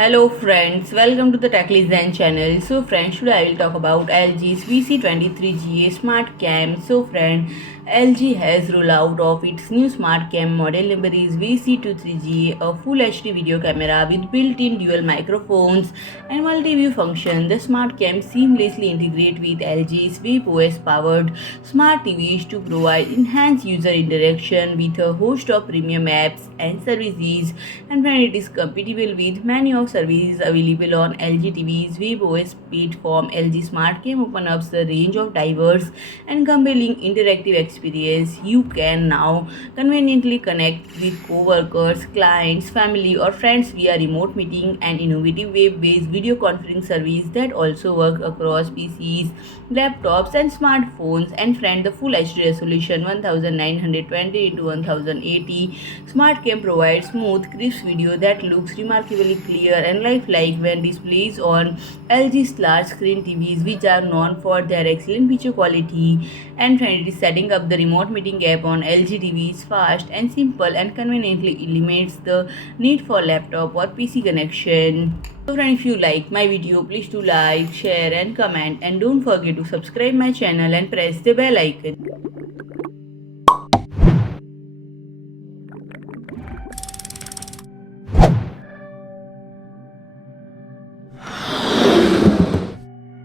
Hello friends, welcome to the Techly Zen channel. So friends, today I will talk about LG's VC23GA Smart Cam. So friend, LG has rolled out of its new Smart Cam model number is VC23GA, a full HD video camera with built-in dual microphones and multi-view function. The Smart Cam seamlessly integrates with LG's webOS-powered smart TVs to provide enhanced user interaction with a host of premium apps and services, and friend, it is compatible with many of services available on LG TV's webOS platform. LG Smart Cam opens up the range of diverse and compelling interactive experience. You can now conveniently connect with co-workers, clients, family, or friends via remote meeting and innovative web-based video conferencing service that also work across PCs, laptops, and smartphones. And friend, the full HD resolution 1920 into 1080 Smart Cam provides smooth, crisp video that looks remarkably clear and lifelike when displayed on LG's large screen TVs, which are known for their excellent picture quality. And friend, it is setting up the remote meeting app on LG TV is fast and simple and conveniently eliminates the need for laptop or PC connection. So friend, if you like my video, please do like, share and comment, and don't forget to subscribe my channel and press the bell icon.